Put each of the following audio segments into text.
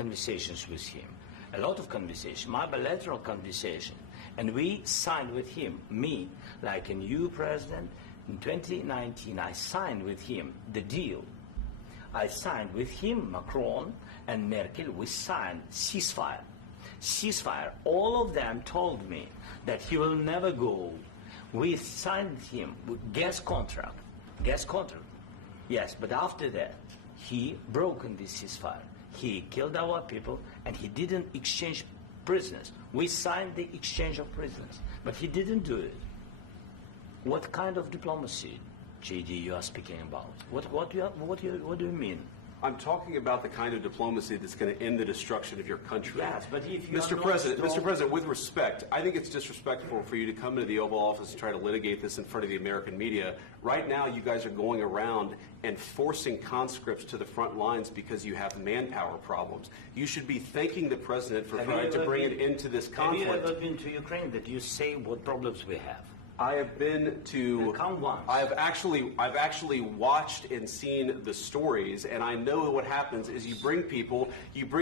conversations with him, a lot of conversations, my bilateral conversation, and we signed with him, me, like a new president, in 2019, I signed with him the deal. I signed with him, Macron and Merkel, we signed ceasefire. Ceasefire. All of them told me that he will never go. We signed him with gas contract. Gas contract. Yes, but after that, he broken this ceasefire. He killed our people and he didn't exchange prisoners. We signed the exchange of prisoners, but he didn't do it. What kind of diplomacy, JD, you are speaking about? What do you mean? I'm talking about the kind of diplomacy that's going to end the destruction of your country. Yes, but if you Mr. President, with respect, I think it's disrespectful for you to come into the Oval Office and try to litigate this in front of the American media. Right now, you guys are going around and forcing conscripts to the front lines because you have manpower problems. You should be thanking the President for trying to bring it into this conflict. Have you ever been to Ukraine that you say what problems we have? I have been to. Come once. I've actually watched and seen the stories, and I know what happens is you bring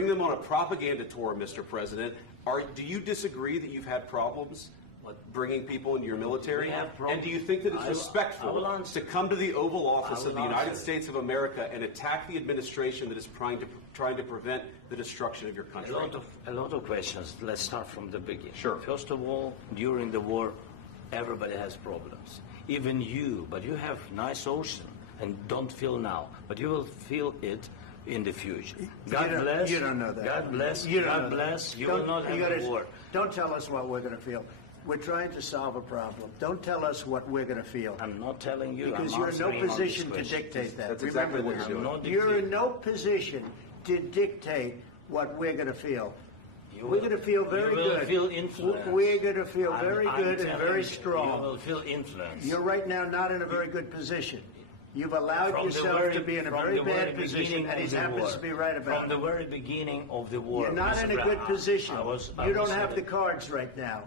them on a propaganda tour, Mr. President. Do you disagree that you've had problems bringing people into your military? And do you think that it's respectful to come to the Oval Office of the United States of America and attack the administration that is trying to prevent the destruction of your country? A lot of questions. Let's start from the beginning. Sure. First of all, during the war, everybody has problems. Even you, but you have nice ocean and don't feel now, but you will feel it in the future. God bless. You don't know that. God bless. You don't God know bless. that. You will not have a war. Don't tell us what we're going to feel. We're trying to solve a problem. Don't tell us what we're going to feel. I'm not telling you. Because you're in no position to dictate that. That's exactly what you're doing. You're in no position to dictate what we're going to feel. We're going to feel very good. You will feel influence. We're going to feel very good and very strong. You will feel influence. You're right now not in a very good position. You've allowed yourself to be in a very bad position, and he happens to be right about it. From the very beginning of the war. You're not in a good position. You don't have the cards right now.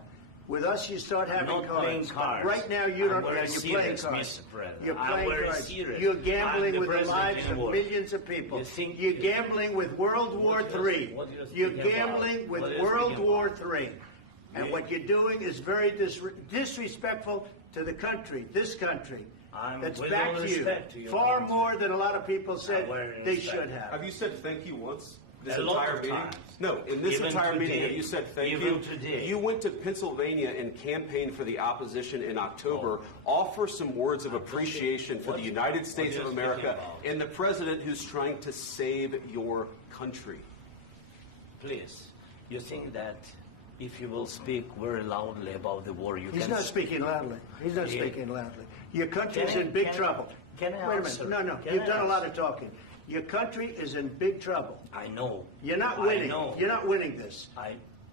With us, you start having cards. Right now, you don't. You're playing cards. You're playing cards. You're gambling with the lives of millions of people. You're gambling with World War III. You're gambling with World War III. And what you're doing is very disrespectful to the country, this country. That's backed you far more than a lot of people said they should have. Have you said thank you once? This a lot entire of meeting? times. No, in this Even entire today. meeting, have you said thank Even you? today. You went to Pennsylvania and campaigned for the opposition in October. Offer some words of appreciation for the United States of America and the president who's trying to save your country. Please, you think that if you will speak very loudly about the war, He's not speaking loudly. He's not speaking loudly. Your country's in big trouble. Can I Wait a answer? minute. No. Can You've I done a lot answer? of talking. Your country is in big trouble. I know. You're not winning. I know. You're not winning this.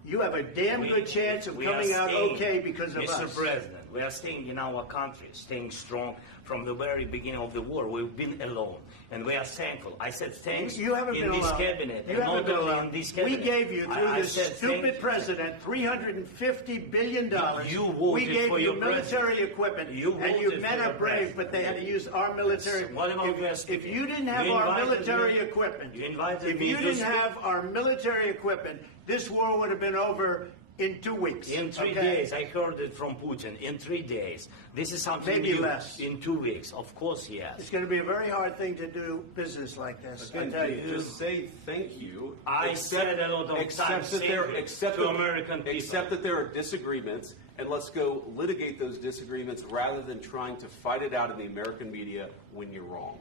You have a damn good chance of coming out okay because of us. Mr. President, we are staying in our country, staying strong from the very beginning of the war. We've been alone, and we are thankful. I said thanks You haven't in been this alone. cabinet. You and haven't not been only alone. in this cabinet. We gave you, through this said stupid president, $350 billion. You voted we gave for you your military president. equipment, You and you voted men for are your brave, president. but they had to use our military. What about If you didn't have our military equipment, if you didn't have our military equipment, this war would have been over in 2 weeks. In 3 days, I heard it from Putin. In 3 days, this is something Maybe new. less. In 2 weeks, of course, yes. It's going to be a very hard thing to do business like this. I tell you. Just say thank you. I said a lot of times to American people. Accept that there are disagreements, and let's go litigate those disagreements rather than trying to fight it out in the American media when you're wrong.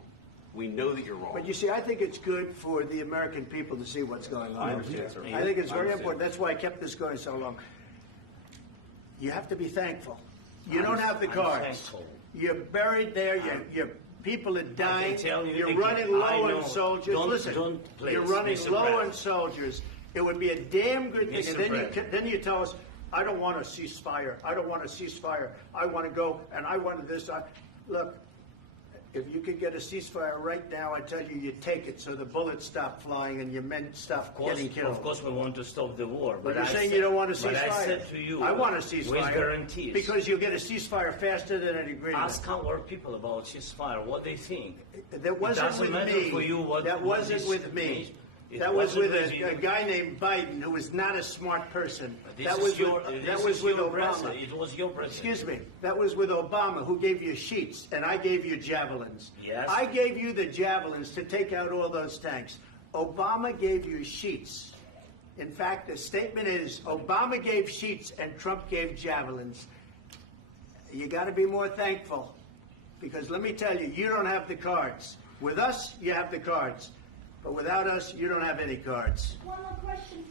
We know that you're wrong. But you see, I think it's good for the American people to see what's going on. I understand, sir. I think it's very important. That's why I kept this going so long. You have to be thankful. You don't have the cards. Thankful. You're buried there. Your people are dying. You're again, running low on soldiers. Please, you're running Mr. low President. on soldiers. It would be a damn good thing. Mr. And then you tell us, I don't want a ceasefire. I don't want a ceasefire. I want to go, and I want this. Look, if you could get a ceasefire right now, I tell you, you take it so the bullets stop flying and your men stop getting killed. Of course, we want to stop the war. But you're saying you don't want a ceasefire. But I said to you, I want a ceasefire. with guarantees. Because you'll get a ceasefire faster than an agreement. Ask our people about ceasefire, what they think. That wasn't with me. For you what that wasn't with me. That was with a guy named Biden, who was not a smart person. That was with Obama. It was your president. Excuse me. That was with Obama, who gave you sheets, and I gave you javelins. Yes. I gave you the javelins to take out all those tanks. Obama gave you sheets. In fact, the statement is Obama gave sheets and Trump gave javelins. You got to be more thankful, because let me tell you, you don't have the cards. With us, you have the cards. But without us, you don't have any cards. One more question